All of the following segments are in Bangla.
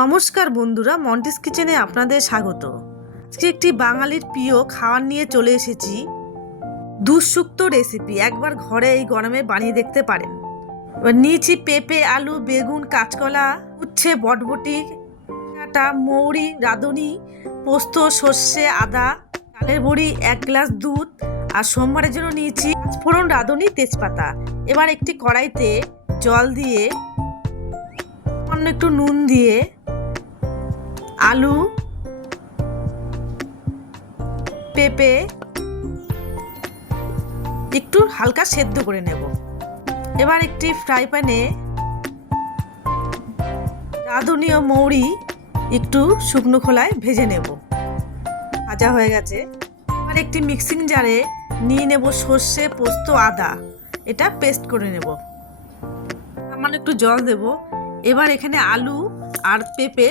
নমস্কার বন্ধুরা, মন্টিস কিচেনে আপনাদের স্বাগত। আজকে একটি বাঙালির প্রিয় খাবার নিয়ে চলে এসেছি। দুধশুক্তো রেসিপি একবার ঘরে এই গরমে বানিয়ে দেখতে পারেন। এবার নিয়েছি পেঁপে, আলু, বেগুন, কাঁচকলা, উচ্ছে, বটবটি, ডাঁটা, মৌরি, রাঁধুনি, পোস্ত, সর্ষে, আদা, চালের বড়ি, 1 গ্লাস দুধ আর সোমবারের জন্য নিয়েছি পাঁচফোড়ন, রাঁধুনি, তেজপাতা। এবার একটি কড়াইতে জল দিয়ে সামান্য একটু নুন দিয়ে আলু, পেঁপে একটু হালকা সেদ্ধ করে নেব। এবার একটি ফ্রাই প্যানে রাঁধুনি ও মৌরি একটু শুকনো খোলায় ভেজে নেব। ভাজা হয়ে গেছে। এবার একটি মিক্সিং জারে নিয়ে নেব সর্ষে, পোস্ত, আদা, এটা পেস্ট করে নেব। সামান্য একটু জল দেব। এবার এখানে আলু আর পেঁপে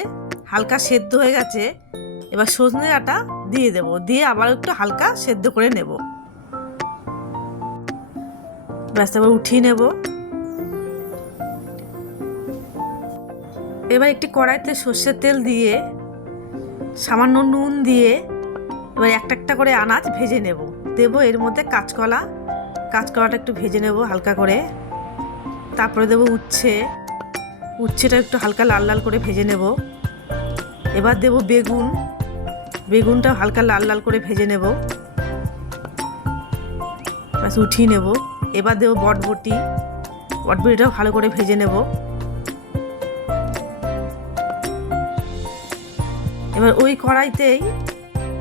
হালকা সেদ্ধ হয়ে গেছে। এবার সজনে ডাঁটা দিয়ে দেব, দিয়ে আবার একটু হালকা সেদ্ধ করে নেব। ব্যাস, এবার উঠিয়ে নেব। এবার একটি কড়াইতে সর্ষের তেল দিয়ে সামান্য নুন দিয়ে এবার একটা একটা করে আনাজ ভেজে নেব। দেব এর মধ্যে কাঁচকলাটা একটু ভেজে নেব হালকা করে। তারপরে দেব উচ্ছেটা একটু হালকা লাল লাল করে ভেজে নেব। এবার দেব বেগুনটা হালকা লাল লাল করে ভেজে নেব। ব্যাস, উঠিয়ে নেব। এবার দেব বটবটিটাও ভালো করে ভেজে নেব। এবার ওই কড়াইতেই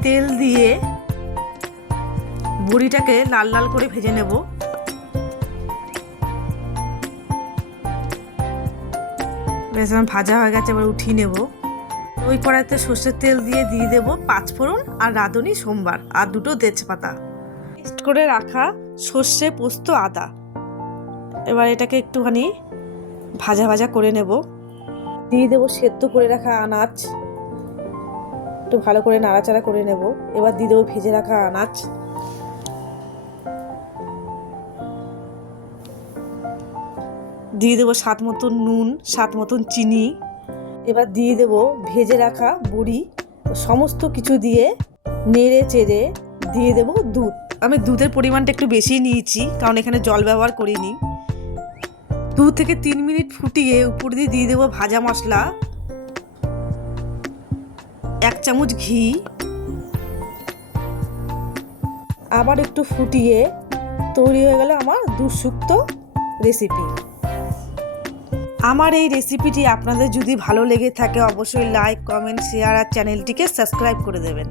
তেল দিয়ে বড়িটাকে লাল লাল করে ভেজে নেব। বেশ, আমার ভাজা হয়ে গেছে। এবার উঠিয়ে নেব। ওই কড়াইতে সর্ষের তেল দিয়ে দেব পাঁচফোড়ন আর রাঁধুনি, সোমবার আর দুটো তেজপাতা, পেস্ট করে রাখা সর্ষে, পোস্ত, আদা। এবার এটাকে একটুখানি ভাজা করে নেব। দিয়ে দেবো সেদ্ধ করে রাখা আনাজ, একটু ভালো করে নাড়াচাড়া করে নেব। এবার দিয়ে দেবো ভেজে রাখা আনাজ। দিয়ে দেবো স্বাদ মতন নুন, স্বাদ মতন চিনি। এবার দিয়ে দেবো ভেজে রাখা বড়ি। সমস্ত কিছু দিয়ে নেড়ে চেড়ে দিয়ে দেবো দুধ। আমি দুধের পরিমাণটা একটু বেশি নিয়েছি, কারণ এখানে জল ব্যবহার করিনি। 2 থেকে 3 মিনিট ফুটিয়ে উপর দিয়ে দেবো ভাজা মশলা, 1 চামচ ঘি। আবার একটু ফুটিয়ে তৈরি হয়ে গেল আমার দুধশুক্তো রেসিপি। আমার এই রেসিপিটি আপনাদের যদি ভালো লেগে থাকে অবশ্যই লাইক, কমেন্ট, শেয়ার আর চ্যানেলটিকে সাবস্ক্রাইব করে দেবেন।